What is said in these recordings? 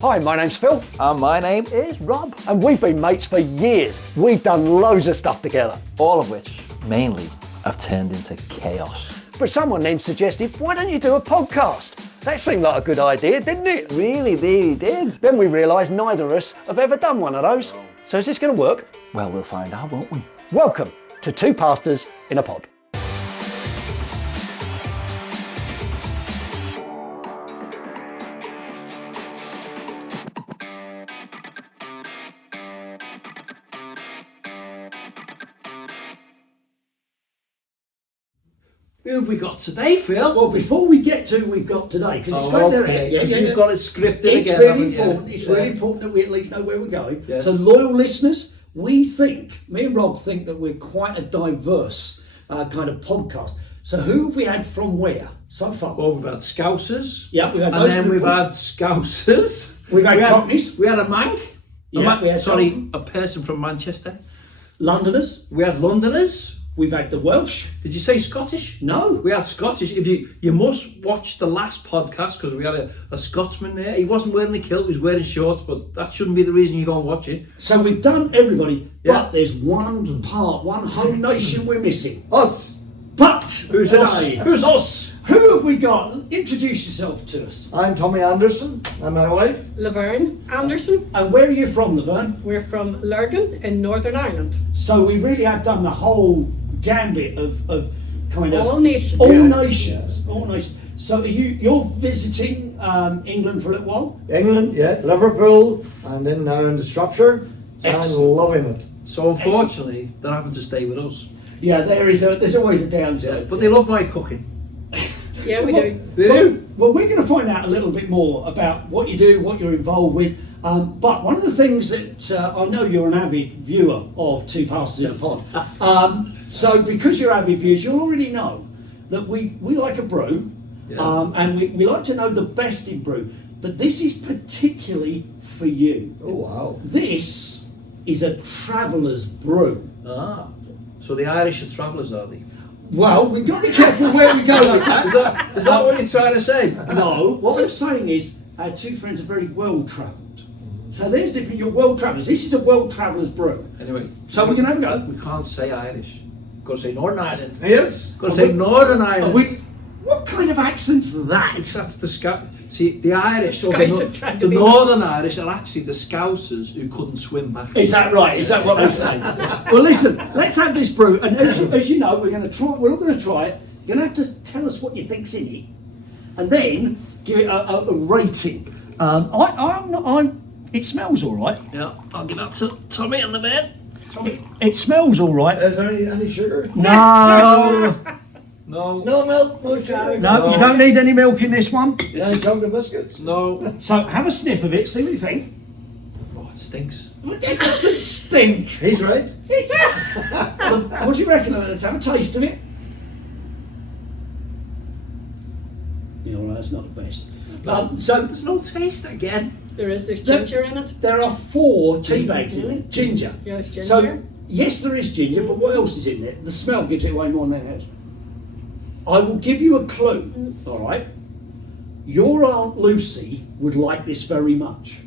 Hi, my name's Phil. And my name is Rob. And we've been mates for years. We've done loads of stuff together. All of which, mainly, have turned into chaos. But someone then suggested, why don't you do a podcast? That seemed like a good idea, didn't it? Really did. Then we realised neither of us have ever done one of those. So is this going to work? Well, we'll find out, won't we? Welcome to Two Pastors in a Pod. Who have we got today, Phil? Well, before we get to who we've got today, because it's great okay. You've got it scripted it's again. really important. It's really important that we at least know where we're going. Yeah. So, loyal listeners, me and Rob think that we're quite a diverse kind of podcast. So, who have we had from where so far? Well, we've had Scousers. Yeah, we've had and those. then we've had Scousers. We've had Cockneys. We had a Manc. Yeah, we had a person from Manchester. Londoners. We had Londoners. We've had the Welsh. Did you say Scottish? No. We had Scottish. If you must watch the last podcast because we had a Scotsman there. He wasn't wearing a kilt, he was wearing shorts, but that shouldn't be the reason you go and watch it. So we've done everybody, Yeah. but there's one whole nation we're missing. Us. But Who's today, us? Who's us? who have we got? Introduce yourself to us. I'm Tommy Anderson and my wife. Laverne Anderson. And where are you from, Laverne? We're from Lurgan in Northern Ireland. So we really have done the whole gambit of kind of All nations. all Yeah. nations, all nations. So you're visiting England for a little while? England, yeah, Liverpool, and then now in the Shropshire, and Excellent. loving it. So unfortunately, they're having to stay with us. Yeah, there's always a downside. But they love my cooking. Yeah, we do. They do. Well, we're going to find out a little bit more about what you do, what you're involved with. But one of the things that I know you're an avid viewer of Two Pastors in a Pod. So because you're avid viewers, you'll already know that we like a brew, and we like to know the best in brew. But this is particularly for you. Oh, wow. This is a traveller's brew. Ah. So the Irish are travellers, are they? Well, we've got to be careful where we go like that. Is that what you're trying to say? No, what I'm saying is our two friends are very well travelled. So there's different, you're world travellers. This is a world traveller's brew. Anyway, So we're going to have a go. we can't say Irish. Got to say Northern Ireland. Yes. Got to say Northern Ireland. What kind of accent's that? That's the Scout. See, the Irish, or Scouts the, are trying to the be- Northern Irish are actually the Scousers who couldn't swim back. Is that right? Is that what they're saying? Well, listen, let's have this brew. And as you know, we're all going to try it. You're going to have to tell us what you think's in it. And then give it a rating. It smells all right. Yeah, I'll give that to Tommy and the man. Tommy. It smells all right. Is there any sugar? No. No. No milk, no sugar. No, you don't need any milk in this one. Any chocolate biscuits? No. So have a sniff of it, see what you think. Oh, it stinks. It doesn't stink. He's right. Well, what do you reckon? Let's have a taste of it. Yeah, well, that's not the best. So There's no taste again. There's ginger in it. there are 4 tea bags in it. Ginger. Yes, ginger. So yes, there is ginger, but what else is in there? The smell gives it away more than anything else. I will give you a clue. All right. Your Aunt Lucy would like this very much.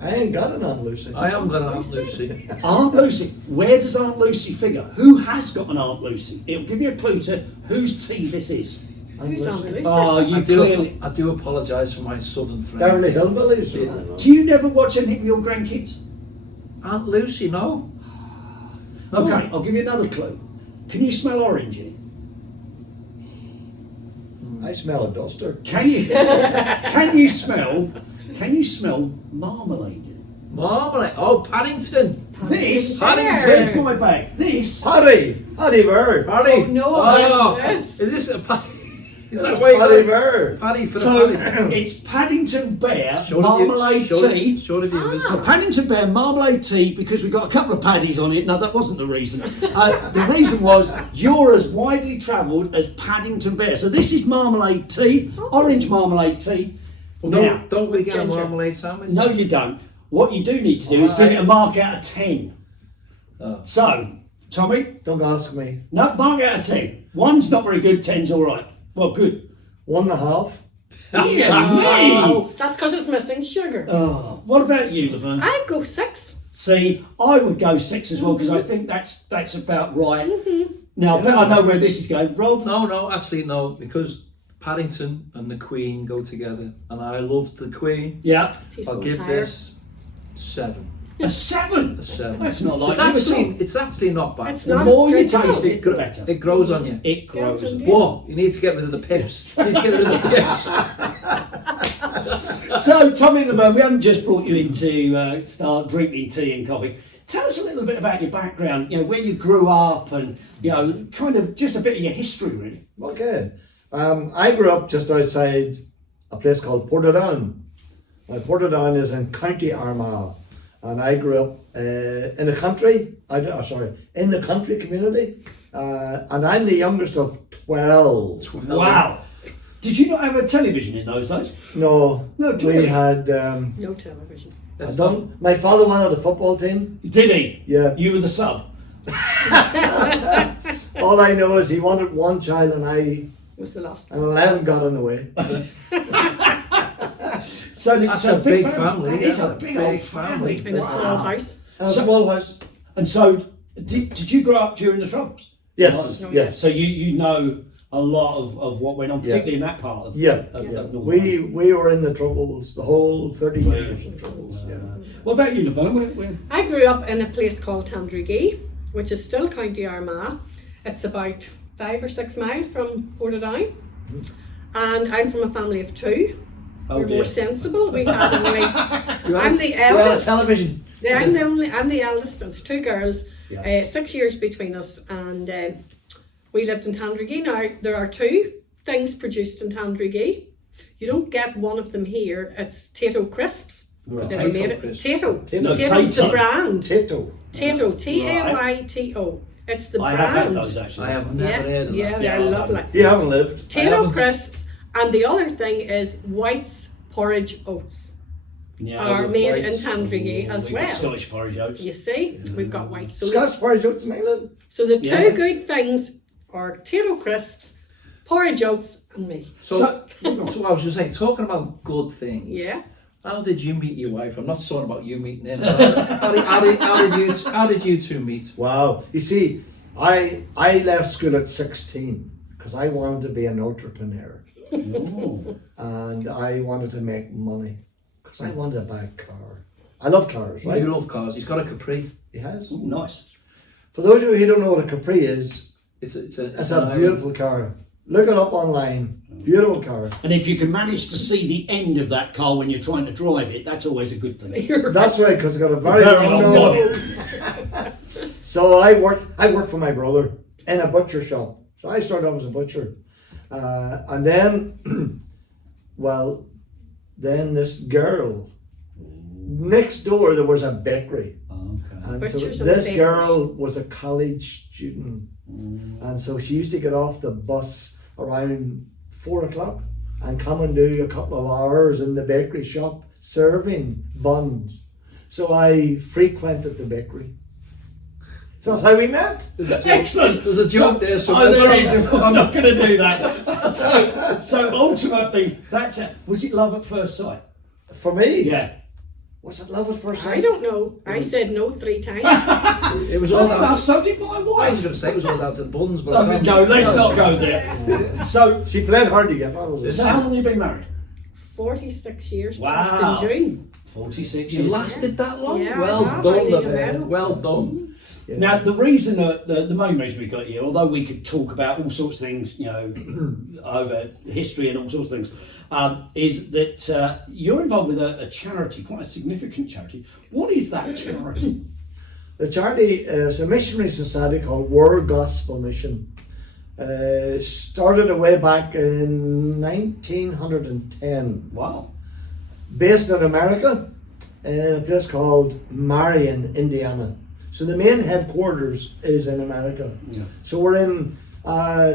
I ain't got an Aunt Lucy. I am going to have Lucy. Aunt Lucy. Where does Aunt Lucy figure? Who has got an Aunt Lucy? It'll give you a clue to whose tea this is. Aunt Who's on Lucy. the list? Oh, you clearly. I do apologise for my southern friend. Beverly Hillbillies. Yeah. Do you never watch anything with your grandkids? Aunt Lucy, no. Okay, I'll give you another clue. Can you smell orange in it? I smell a duster. Can you smell marmalade in Marmalade. Oh, Paddington. it? This Paddington. where's my bag? This Paddy Bird. Paddy. Oh, no, Oh, yes. is this a Is that That's why you got Paddy it? Bird. Paddy for the so paddy. it's Paddington Bear Short of you- marmalade short of- tea. Short of you, So Paddington Bear marmalade tea because we've got a couple of paddies on it. No, that wasn't the reason. The reason was you're as widely travelled as Paddington Bear. So this is marmalade tea, orange marmalade tea. Now, Don't we get a Ginger. marmalade sandwich? no, you don't. What you do need to do is give it a mark out of 10. Oh. So, Tommy, Don't ask me. no, mark out of 10. 1's not very good, 10's all right. Well, good. 1.5. Dear me! That's because it's missing sugar. Oh, what about you, Laverne? I'd go 6. See, I would go 6 as well because I think that's about right. Now, I know where this is going. Rob? No, actually no, because Paddington and the Queen go together, and I love the Queen. Yeah. He's I'll going give higher. this 7. A 7? A 7. That's not like it's you at actually, all. it's actually not bad. It's The not. more you it's straight taste down. it, the better. It grows on you. It grows. Yeah, on you. But you need to get rid of the pips. You need to get rid of the pips. So, Tommy and Laverne, we haven't just brought you in to start drinking tea and coffee. Tell us a little bit about your background, you know, where you grew up and, you know, kind of just a bit of your history, really. Okay. I grew up just outside a place called Portadown. Now, Portadown is in County Armagh, and I grew up in the country. In the country community, and I'm the youngest of 12. Wow. Did you not have a television in those days? No, No, we really? had. No television. That's My father wanted a football team. Did he? Yeah. You were the sub. All I know is he wanted one child, and Was the last. 11 got in the way. So That's so a big family. family. It's That's a big old family. In a small house. A small house. And so, did you grow up during the Troubles? Yes, Oh, yes. So you know a lot of what went on, particularly in that part of Yeah, of yeah. Northern We were in the Troubles, the whole 30 years of Troubles. Yeah. What about you, Laverne? I grew up in a place called Tandrigee, which is still County Armagh. It's about 5 or 6 miles from Portadown. And I'm from a family of 2. Oh, We're dear. more sensible. We had only. You're I'm on- the you're on eldest. television. Yeah, I'm the eldest. There's 2 girls. Yeah. 6 years between us, and we lived in Tandrigee. Now there are 2 things produced in Tandrigee. You don't get one of them here. It's Tato crisps. Right. They were made Tato crisps. Tato. No, Tato's the Tato. brand. Tato. Tato. Tayato. It's the I brand. have had those actually. I have never Yeah, heard of yeah, that. they're Yeah, I lovely. You haven't lived. Tato haven't. crisps, and the other thing is White's porridge oats Yeah, are with made whites. in Tandrigee as We've got well. Scottish porridge oats. You see, we've got white. So, Scotch porridge oats in England. so the 2 Yeah. good things are Tato crisps, porridge oats, and me. So I was just saying, talking about good things. Yeah. How did you meet your wife? I'm not talking about you meeting him. How did you two meet? Wow. You see, I left school at 16 because I wanted to be an entrepreneur Oh. and I wanted to make money because I wanted to buy a car. I love cars, right? You love cars. He's got a Capri. He has. Ooh, nice. For those of you who don't know what a Capri is, It's it's an a island. beautiful car. Look it up online. Beautiful car. And if you can manage to see the end of that car when you're trying to drive it, that's always a good thing. That's right, because it's got a very, Very long long nose. So I worked for my brother in a butcher shop. So I started off as a butcher. And then, then this girl, next door there was a bakery. Okay. And Butchers so and this bakers. girl was a college student. And so she used to get off the bus around 4 o'clock and come and do a couple of hours in the bakery shop serving buns. So I frequented the bakery. So that's how we met. Excellent. There's a joke there. So Oh, there is. I'm not going to do that. So ultimately, that's it. Was it love at first sight? For me, Yeah. was it love at first sight? I don't know. I said no 3 times. It was all down. So did my I was wife. going to say it was all down to the buns, but I Oh, can't- no, let's not go there. So, She played hard to get. That was it. so how long have you been married? 46 years Wow. passed in June. 46 You years. lasted that long. Yeah, Well I have. I done, need a Laverne. medal. Well done. Now, the reason, the main reason we got you, although we could talk about all sorts of things, you know, over history and all sorts of things, is that you're involved with a charity, quite a significant charity. What is that charity? The charity is a missionary society called World Gospel Mission. Started way back in 1910. Wow. Based in America, in a place called Marion, Indiana. So the main headquarters is in America. Yeah. So we're in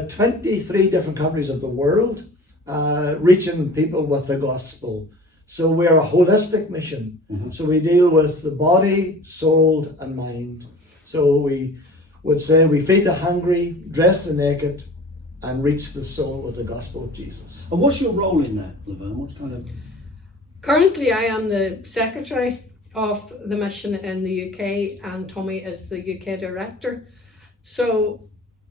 23 different countries of the world, reaching people with the gospel. So we're a holistic mission. So we deal with the body, soul, and mind. So we would say we feed the hungry, dress the naked, and reach the soul with the gospel of Jesus. And what's your role in that, Laverne? What kind of... Currently, I am the secretary of the mission in the UK, and Tommy is the UK director. So,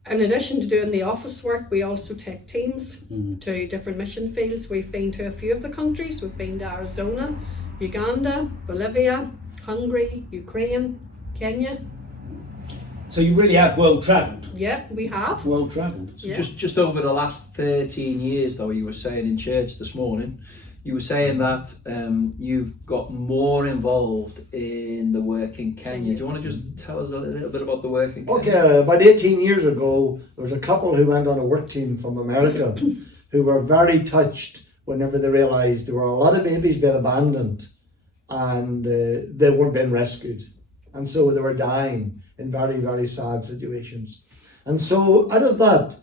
in addition to doing the office work, we also take teams to different mission fields. We've been to a few of the countries. We've been to Arizona, Uganda, Bolivia, Hungary, Ukraine, Kenya. So you really have world travelled. Yeah, we have. World travelled. So Yeah. just over the last 13 years, though, you were saying in church this morning, you were saying that you've got more involved in the work in Kenya. Do you want to just tell us a little bit about the work in Kenya? Okay, about 18 years ago, there was a couple who went on a work team from America who were very touched whenever they realised there were a lot of babies being abandoned and they weren't being rescued. And so they were dying in very, very sad situations. And so out of that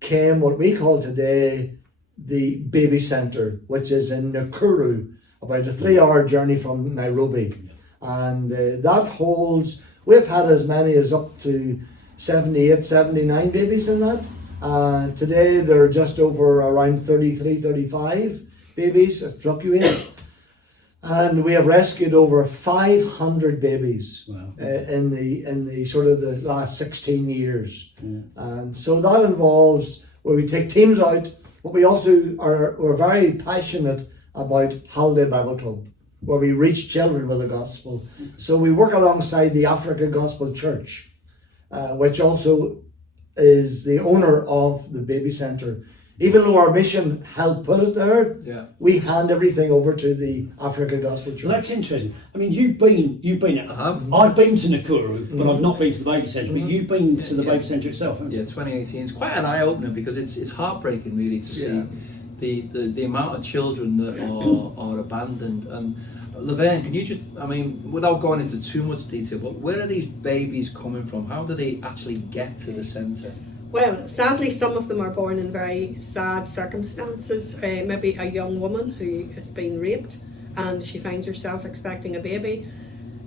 came what we call today the baby centre, which is in Nakuru, about a 3-hour journey from Nairobi. And that holds, we've had as many as up to 78, 79 babies in that. Today there are just over around 33, 35 babies. It fluctuates. And we have rescued over 500 babies in the sort of the last 16 years. And so that involves where we take teams out, but we also we're very passionate about Holiday Bible Club, where we reach children with the gospel. So we work alongside the Africa Gospel Church, which also is the owner of the baby centre. Even though our mission helped put it there, we hand everything over to the Africa Gospel Church. Well, that's interesting. I mean, you've been. I've been to Nakuru, but I've not been to the baby centre. But you've been to the baby centre itself, haven't you? Yeah, 2018. It's quite an eye opener because it's heartbreaking really to see the amount of children that are abandoned. And Laverne, can you just, I mean, without going into too much detail, but where are these babies coming from? How do they actually get to the centre? Well, sadly, some of them are born in very sad circumstances. Maybe a young woman who has been raped and she finds herself expecting a baby.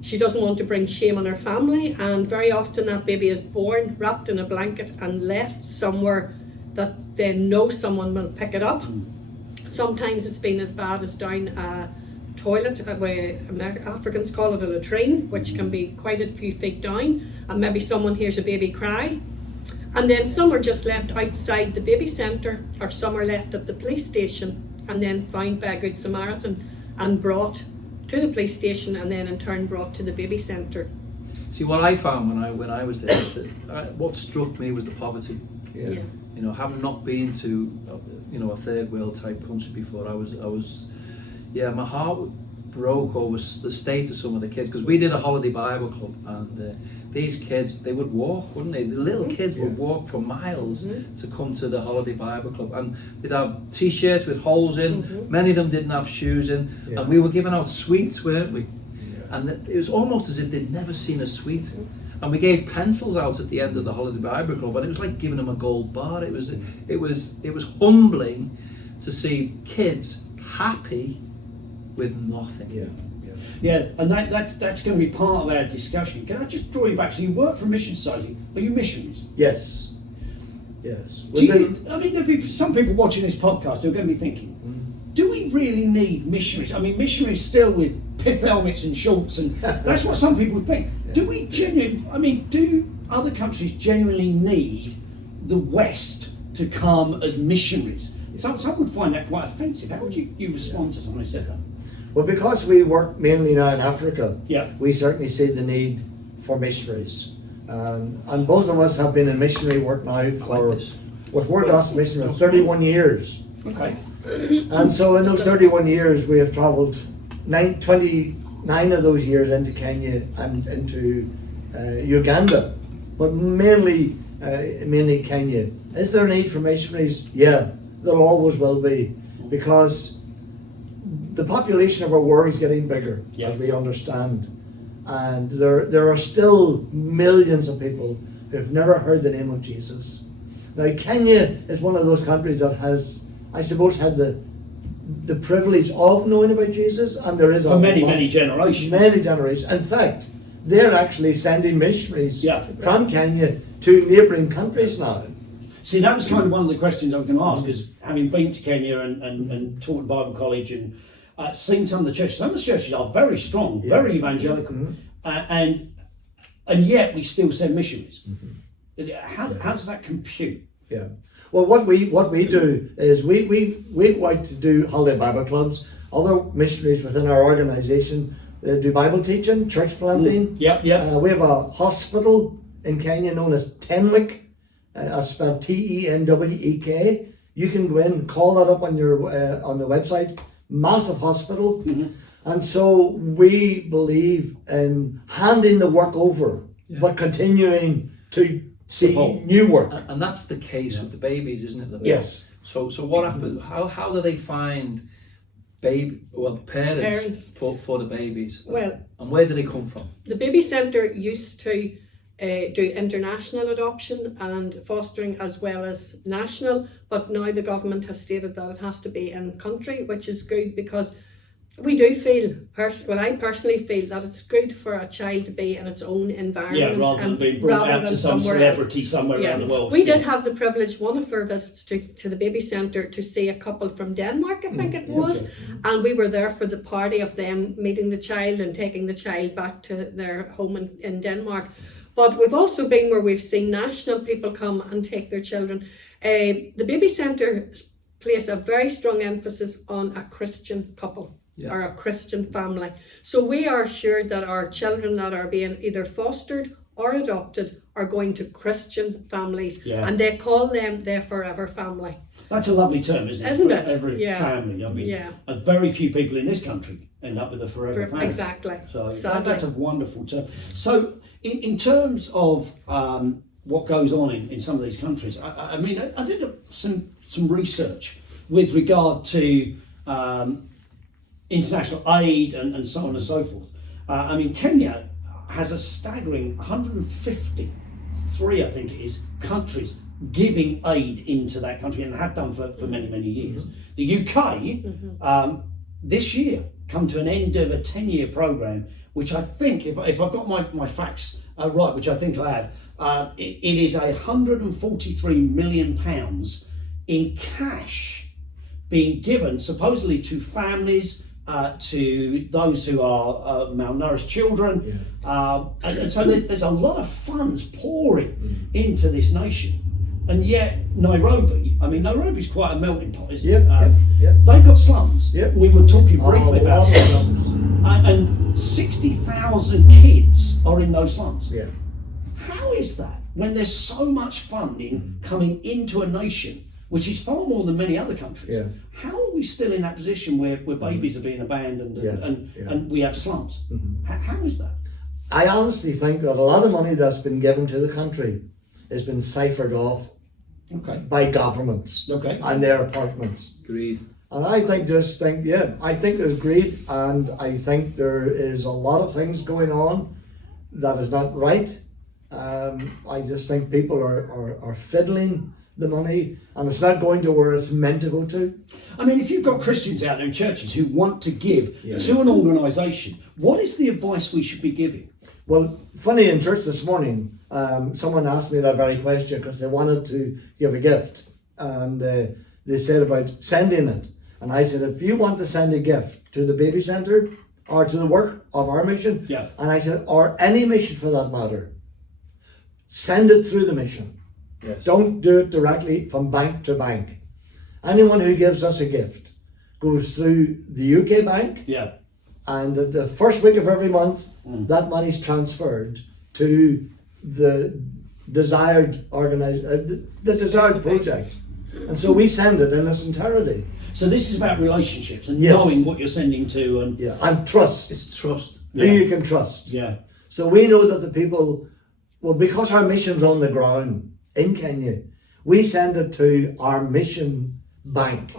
She doesn't want to bring shame on her family, and very often that baby is born wrapped in a blanket and left somewhere that they know someone will pick it up. Sometimes it's been as bad as down a toilet, where Africans call it a latrine, which can be quite a few feet down, and maybe someone hears a baby cry. And then some are just left outside the baby centre, or some are left at the police station and then found by a good Samaritan and brought to the police station, and then in turn brought to the baby centre. See, what I found when I was there, what struck me was the poverty. Yeah. You know, having not been to a third world type country before, I was my heart broke over the state of some of the kids, because we did a holiday Bible club, and these kids, they would walk, wouldn't they? The little kids would walk for miles to come to the holiday Bible club, and they'd have t-shirts with holes in. Many of them didn't have shoes in, and we were giving out sweets, weren't we? And it was almost as if they'd never seen a sweet. And we gave pencils out at the end of the holiday Bible club, and it was like giving them a gold bar. It was humbling to see kids happy with nothing. Yeah, and that's going to be part of our discussion. Can I just draw you back? So you work for a mission society. Are you missionaries? Yes. Do you, I mean, there'll be some people watching this podcast who are going to be thinking, do we really need missionaries? I mean, missionaries still with pith helmets and shorts, and that's what some people think. Do we genuinely, I mean, do other countries genuinely need the West to come as missionaries? Some would find that quite offensive. How would you respond to someone who said that? Well, because we work mainly now in Africa, Yeah. we certainly see the need for missionaries. And both of us have been in missionary work now with World Gospel Mission for 31 years. Okay. And so in those 31 years, we have travelled 29 of those years into Kenya and into Uganda, but mainly Kenya. Is there a need for missionaries? Yeah, there always will be, because the population of our world is getting bigger, as we understand, and there are still millions of people who have never heard the name of Jesus. Now, Kenya is one of those countries that has, I suppose, had the privilege of knowing about Jesus, and there is for many generations. Many generations. In fact, they're actually sending missionaries from Kenya to neighbouring countries now. See, that was kind of one of the questions I was going to ask, because having been to Kenya and taught at Bible college, and seen some of the churches. Some of the churches are very strong, very evangelical, and yet we still send missionaries. How does that compute? Yeah. Well, what we do is we like to do holiday Bible clubs. Other missionaries within our organisation do Bible teaching, church planting. We have a hospital in Kenya known as Tenwick. That's spelled Tenwek. You can go in, call that up on your on the website. Massive hospital, and so we believe in handing the work over, but continuing to see new work. And that's the case with the babies, isn't it? Laverne? Yes. So what happens? How do they find parents for the babies? Well, and where do they come from? The baby centre used to do international adoption and fostering as well as national, but now the government has stated that it has to be in country, which is good because we do feel, I personally feel that it's good for a child to be in its own environment. Rather than being brought out to some celebrity somewhere around the world. We did have the privilege, one of our visits to the baby centre, to see a couple from Denmark, I think it was, and we were there for the party of them meeting the child and taking the child back to their home in Denmark. But we've also been where we've seen national people come and take their children. The baby centre place a very strong emphasis on a Christian couple or a Christian family. So we are assured that our children that are being either fostered or adopted are going to Christian families, and they call them their forever family. That's a lovely term, isn't it? Isn't it? Every family. I mean, very few people in this country end up with a forever family. Exactly. So that's a wonderful term. So in terms of what goes on in some of these countries, I mean, I did some research with regard to international aid and so on and so forth. I mean, Kenya has a staggering 153, I think it is, countries giving aid into that country and have done for many, many years. The UK, this year, come to an end of a 10-year programme, which I think, if I've got my facts right, which I think I have, it is £143 million in cash being given supposedly to families, to those who are malnourished children, and so there's a lot of funds pouring into this nation. And yet Nairobi's quite a melting pot, isn't it? They've got slums. We were talking briefly about slums. And 60,000 kids are in those slums. How is that when there's so much funding coming into a nation which is far more than many other countries? How are we still in that position where babies are being abandoned and we have slums? How is that? I honestly think that a lot of money that's been given to the country has been ciphered off by governments and their apartments. Greed. And I think there's greed, and I think there is a lot of things going on that is not right. I just think people are fiddling the money, and it's not going to where it's meant to go to. I mean, if you've got Christians out there in churches who want to give to an organisation, what is the advice we should be giving? Well, funny, in church this morning, someone asked me that very question because they wanted to give a gift, and they said about sending it. And I said, if you want to send a gift to the baby centre or to the work of our mission, and I said, or any mission for that matter, send it through the mission. Don't do it directly from bank to bank. Anyone who gives us a gift goes through the UK bank, and the first week of every month, that money's transferred to the desired desired project. And so we send it in its entirety. So this is about relationships and knowing what you're sending to, and trust. It's trust. Who you can trust. So we know that the people, because our mission's on the ground in Kenya, we send it to our mission bank,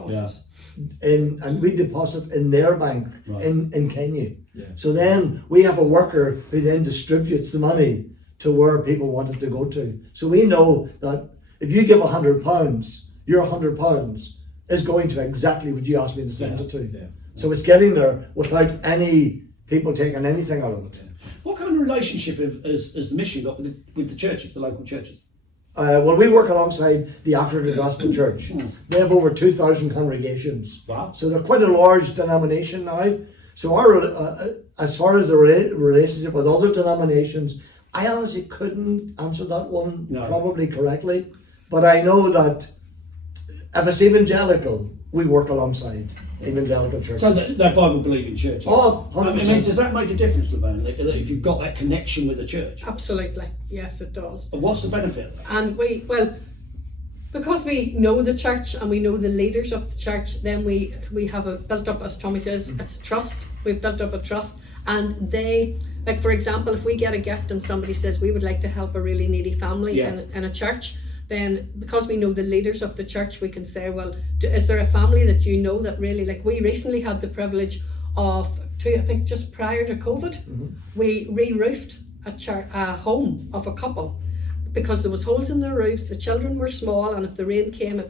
and we deposit in their bank in Kenya. So then we have a worker who then distributes the money to where people want it to go to. So we know that if you give £100, your £100 is going to exactly what you asked me to send it to. So it's getting there without any people taking anything out of it. What kind of relationship has the mission got with the churches, the local churches? Well, we work alongside the African Gospel Church. They have over 2,000 congregations. Wow. So they're quite a large denomination now. So our, as far as the relationship with other denominations, I honestly couldn't answer that one probably correctly. But I know that if it's evangelical, we work alongside evangelical churches. So they're Bible-believing churches. Oh, I 100%. mean, does that make a difference, Laverne, if you've got that connection with the church? Absolutely, yes, it does. And what's the benefit of that? And because we know the church and we know the leaders of the church, then we have built up, as Tommy says, it's trust. We've built up a trust, and they, like for example, if we get a gift and somebody says we would like to help a really needy family in a church, then because we know the leaders of the church, we can say, well, is there a family that you know that really, like we recently had the privilege of, I think just prior to COVID, we re-roofed a home of a couple because there was holes in their roofs, the children were small, and if the rain came,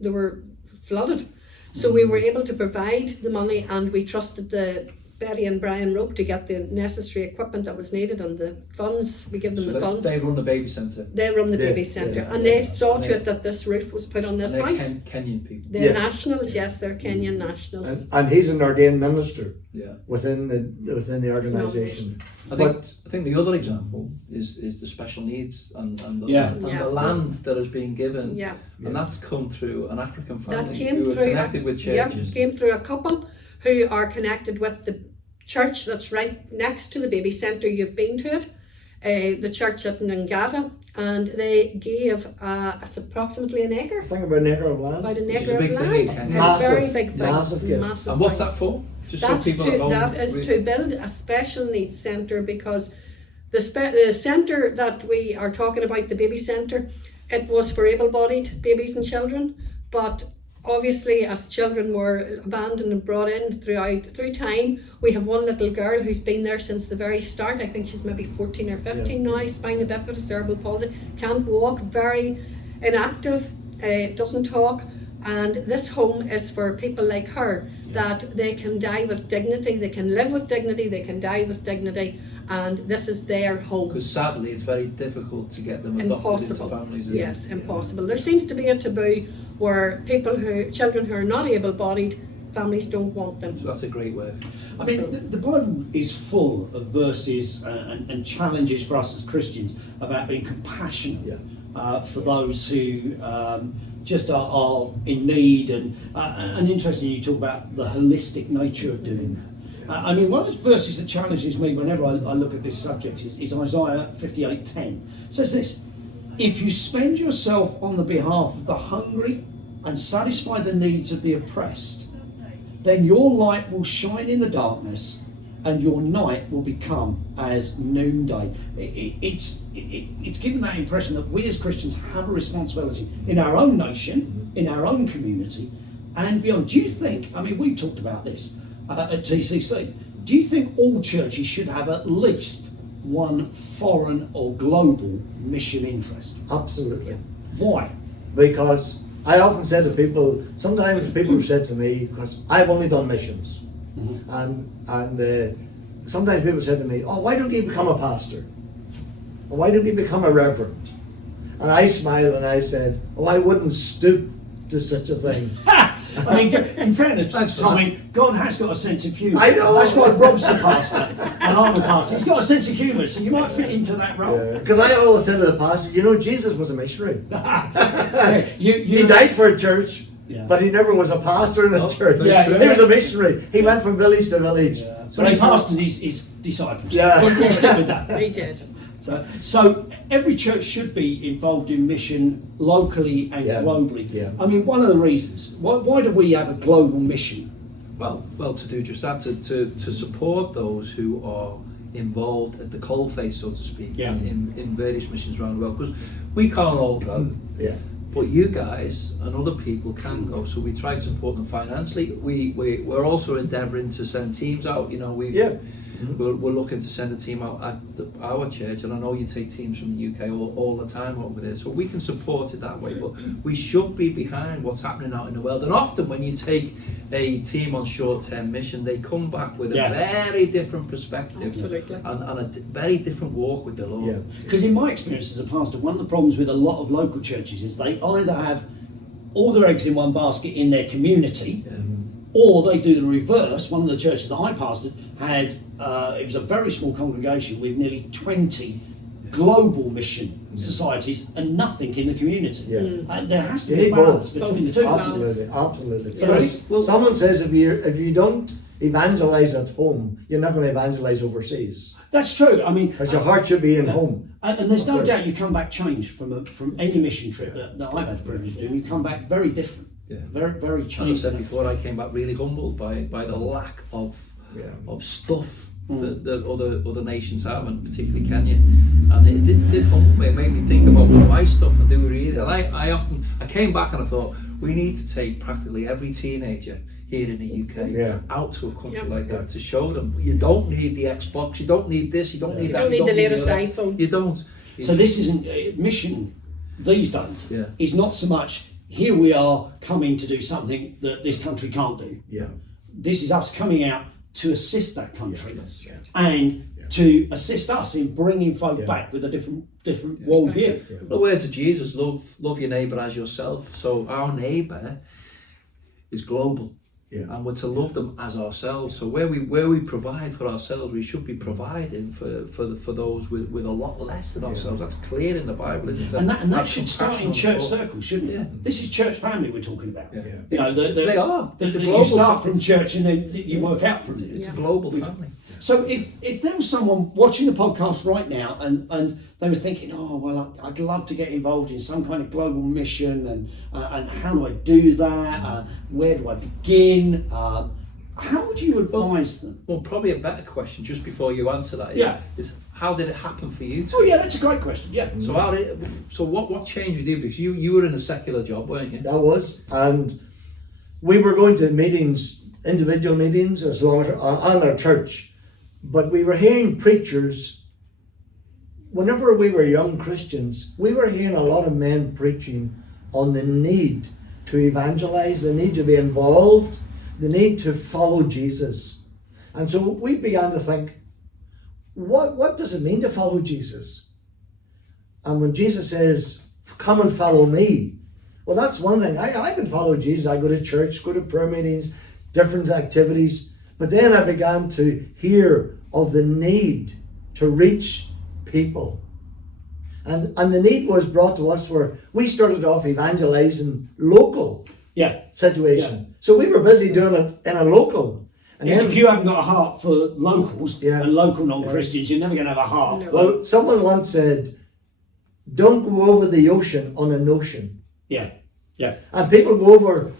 they were flooded. So we were able to provide the money, and we trusted the Betty and Brian Rope to get the necessary equipment that was needed and the funds. We give them the funds. They run the baby centre. They run the baby centre, and they saw to it that this roof was put on this house. Kenyan people. They're nationals, yes, they're Kenyan nationals. And he's an ordained minister Yeah. within the organisation. I think the other example is the special needs and the land that has been given. Yeah. And that's come through an African family That came who are through connected with churches. came through a couple who are connected with the church that's right next to the baby centre. You've been to it, the church at Ngata, and they gave us approximately an acre. I think about an acre of land. About an Which is acre a big of thing land. in Kenya. A very big thing. Massive gift. Massive And what's thing. that for? Just That's so people that is to build a special needs centre, because the centre that we are talking about, the baby centre, it was for able-bodied babies and children, but obviously as children were abandoned and brought in through time, we have one little girl who's been there since the very start. I think she's maybe 14 or 15 now, spina bifida, cerebral palsy, can't walk, very inactive, doesn't talk. And this home is for people like her, that they can die with dignity, they can live with dignity, they can die with dignity, and this is their home. Because sadly, it's very difficult to get them adopted into families. Yes, impossible. There seems to be a taboo where children who are not able-bodied, families don't want them. So that's a great way. I mean, the Bible is full of verses and challenges for us as Christians about being compassionate for those who just are in need, and interesting you talk about the holistic nature of doing that. I mean, one of the verses that challenges me whenever I look at this subject is Isaiah 58:10. It says this: if you spend yourself on the behalf of the hungry and satisfy the needs of the oppressed, then your light will shine in the darkness and your night will become as noonday. It's given that impression that we as Christians have a responsibility in our own nation, in our own community, and beyond. Do you think, I mean, we've talked about this at TCC, do you think all churches should have at least one foreign or global mission interest? Absolutely. Why? Because I often say to people, sometimes people have said to me, because I've only done missions, and sometimes people said to me, oh, why don't you become a pastor? Or why don't you become a reverend? And I smiled and I said, oh, I wouldn't stoop to such a thing. I mean, in fairness, Tommy, God has got a sense of humour. I know. That's why Rob's the pastor and I'm the pastor. He's got a sense of humour, so you might fit into that role. Because I always said to the pastor, you know, Jesus was a missionary. You He died for a church, but he never was a pastor in the church. He was a missionary. He went from village to village. So he pastored his disciples. Yeah. We'll stick with that. He did. So every church should be involved in mission locally and globally. Yeah. I mean, one of the reasons, why do we have a global mission? Well, to do just that, to support those who are involved at the coalface, so to speak, in various missions around the world. Because we can't all go. Yeah. but you guys and other people can go, so we try to support them financially. We're also endeavouring to send teams out. You know, we're looking to send a team out at our church, and I know you take teams from the UK all the time over there, so we can support it that way. But we should be behind what's happening out in the world. And often when you take a team on short-term mission, they come back with a very different perspective. Absolutely. And a very different walk with the Lord. Yeah, because in my experience as a pastor, one of the problems with a lot of local churches is they either have all their eggs in one basket in their community, or they do the reverse. One of the churches that I pastored had, it was a very small congregation with nearly 20 global mission societies and nothing in the community. And there has to You be a need balance both. between the two. Absolutely. Yeah. Because someone says if you don't evangelize at home, you're not going to evangelize overseas. That's true. I mean, Because your heart should be in home. and there's no doubt you come back changed from any mission trip that I've had the privilege of doing. You come back very different. Yeah. Very, very As I changed. said before, I came back really humbled by the lack of stuff that other nations have, and particularly Kenya. And it did humble me. It made me think about my stuff and do it. And I came back and I thought, we need to take practically every teenager here in the UK out to a country like that to show them you don't need the Xbox, you don't need this, you don't need that. You don't need the latest other. iPhone. You don't. So this isn't mission these days. Yeah. Is not so much here we are coming to do something that this country can't do. Yeah. This is us coming out to assist that country Yeah. and to assist us in bringing folk back with a different worldview. The words of Jesus, love your neighbour as yourself. So our neighbour is global. Yeah. And we're to love them as ourselves. So where we provide for ourselves, we should be providing for those with a lot less than ourselves. That's clear in the Bible, isn't it? And that Have should start compassion in on church people. circles, shouldn't it? Yeah. This is church family we're talking about. Yeah. You know, They are. It's a you global start family. from church and then you work out from it. It's a global family. So if there was someone watching the podcast right now and they were thinking, oh well, I'd love to get involved in some kind of global mission, and how do I do that? Where do I begin? How would you advise them? Well, probably a better question just before you answer that is how did it happen for you? Oh yeah, that's a great question. Yeah. So what changed with you? Because you were in a secular job, weren't you? That was, and we were going to meetings, individual meetings, as long as on our church, but we were hearing preachers. Whenever we were young Christians, we were hearing a lot of men preaching on the need to evangelize, the need to be involved, the need to follow Jesus. And so we began to think, what does it mean to follow Jesus? And when Jesus says, come and follow me, well, that's one thing. I can follow Jesus. I go to church, go to prayer meetings, different activities. But then I began to hear of the need to reach people. And the need was brought to us where we started off evangelizing local situation. So we were busy doing it in a local. And then, if you haven't got a heart for locals and local non-Christians, you're never going to have a heart. No. well, someone once said, don't go over the ocean on a notion. Yeah. And people go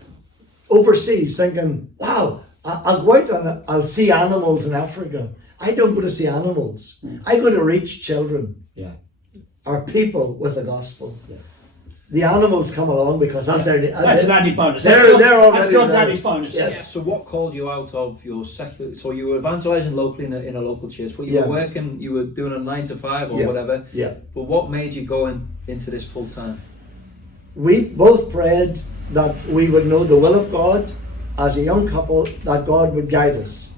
overseas thinking, wow, I'll go out and I'll see animals in Africa. I don't go to see animals. I go to reach children. Yeah. Or people with the gospel. The animals come along because that's their... That's an added bonus. They're already That's God's there. added bonus. Yes. So what called you out of your secular? So you were evangelizing locally in a local church, but you Yeah. were working, you were doing a 9 to 5 or Yeah. whatever. Yeah. But what made you go into this full time? We both prayed that we would know the will of God as a young couple, that God would guide us.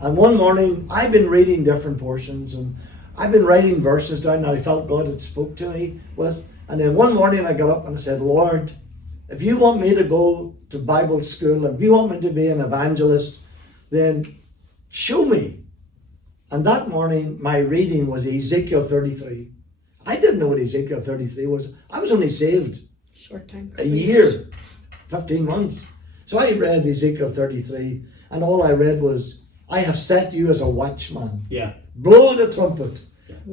And one morning, I've been reading different portions and I've been writing verses down that I felt God had spoke to me with. And then one morning I got up and I said, Lord, if you want me to go to Bible school, if you want me to be an evangelist, then show me. And that morning my reading was Ezekiel 33. I didn't know what Ezekiel 33 was. I was only saved Short time. a year, 15 months. So I read Ezekiel 33 and all I read was, I have set you as a watchman. Yeah. Blow the trumpet.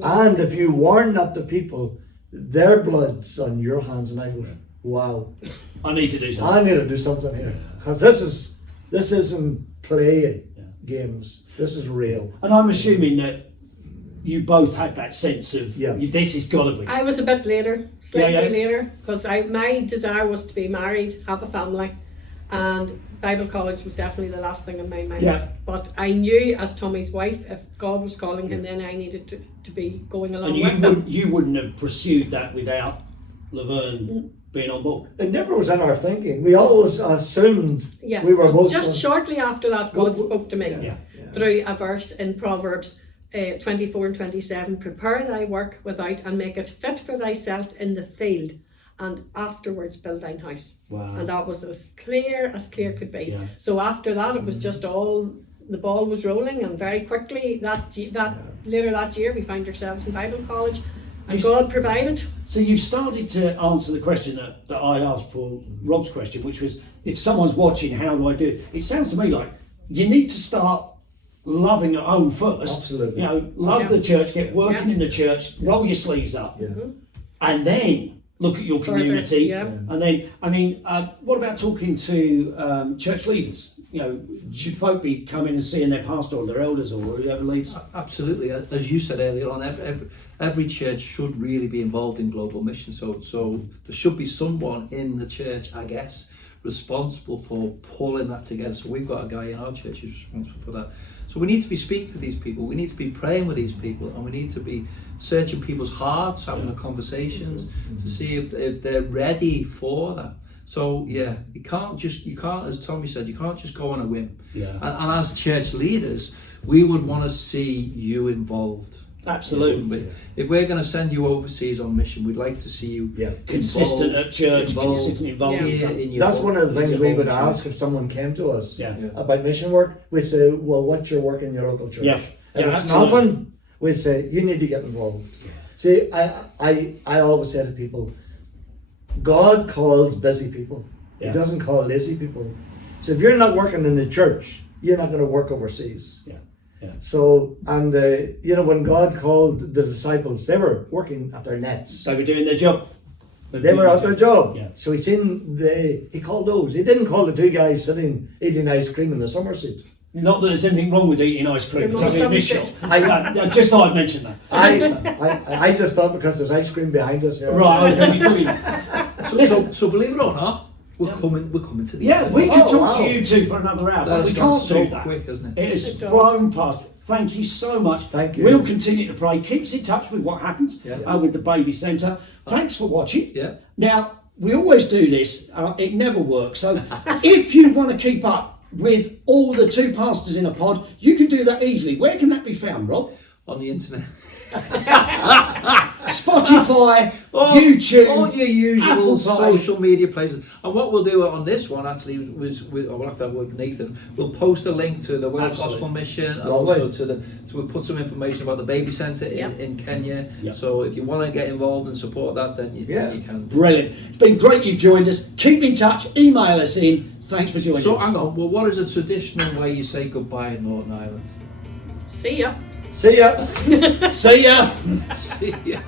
And if you warn not the people, their blood's on your hands. And I go, wow, I need to do something. I need to do something here. Because this isn't play games. This is real. And I'm assuming that you both had that sense of this has got to be. I was a bit later, slightly Yeah. later, because my desire was to be married, have a family, and Bible college was definitely the last thing in my mind. Yeah. But I knew, as Tommy's wife, if God was calling him, then I needed to be going along with him. You wouldn't have pursued that without Laverne being on board. It never was in our thinking. We always assumed Yeah. we were both. Just shortly after that, God spoke to me Yeah. through a verse in Proverbs 24 and 27. Prepare thy work without, and make it fit for thyself in the field, and afterwards build thine house. Wow. And that was as clear could be. Yeah. So after that, it was just all, the ball was rolling, and very quickly later that year we found ourselves in Bible college, and God provided. So you've started to answer the question that I asked for Rob's question, which was, if someone's watching, how do I do it? It sounds to me like you need to start loving at home first. Absolutely. You know, love the church, get working in the church, roll your sleeves up, and then look at your community. And then, I mean, what about talking to church leaders? You know, should folk be coming and seeing their pastor or their elders or whoever leads? Absolutely. As you said earlier on, every church should really be involved in global mission. So there should be someone in the church, I guess, responsible for pulling that together. So we've got a guy in our church who's responsible for that. So we need to be speaking to these people. We need to be praying with these people, and we need to be searching people's hearts, having the conversations to see if they're ready for that. So you can't, as Tommy said, you can't just go on a whim. And as church leaders, we would want to see you involved. Absolutely. If we're going to send you overseas on mission, we'd like to see you consistent at church, consistent involved. That's one of the things we would ask if someone came to us about mission work. We say, well, what's your work in your local church? If it's nothing, we'd say, you need to get involved. See, I always say to people, God calls busy people. He doesn't call lazy people. So if you're not working in the church, you're not going to work overseas. So, and when God called the disciples, they were working at their nets. They were doing their job. They were at their job. So he called those. He didn't call the two guys sitting eating ice cream in the summer seat. Not that there's anything wrong with eating ice cream. I just thought I'd mention that. I just thought because there's ice cream behind us here. Right. So believe it or not, we're coming to the end. We could talk to you two for another hour, but we can't so do that. quick, hasn't it? It has flown past. Thank you so much. Thank you. We'll continue to pray. Keep us in touch with what happens with the baby centre. Thanks for watching. Now, we always do this. It never works. So if you want to keep up with all the two pastors in a pod, you can do that easily. Where can that be found, Rob? On the internet. Spotify, YouTube, all your usual Apple social media places. And what we'll do on this one actually we'll have to have a word with Nathan. We'll post a link to the World Gospel Mission, and also we'll put some information about the baby centre in Kenya. So if you want to get involved and support that, then you can. Brilliant. It's been great you've joined us. Keep in touch. Email us in. Thanks for joining us. So hang on. Well, what is a traditional way you say goodbye in Northern Ireland? See ya. See ya. See ya. See ya.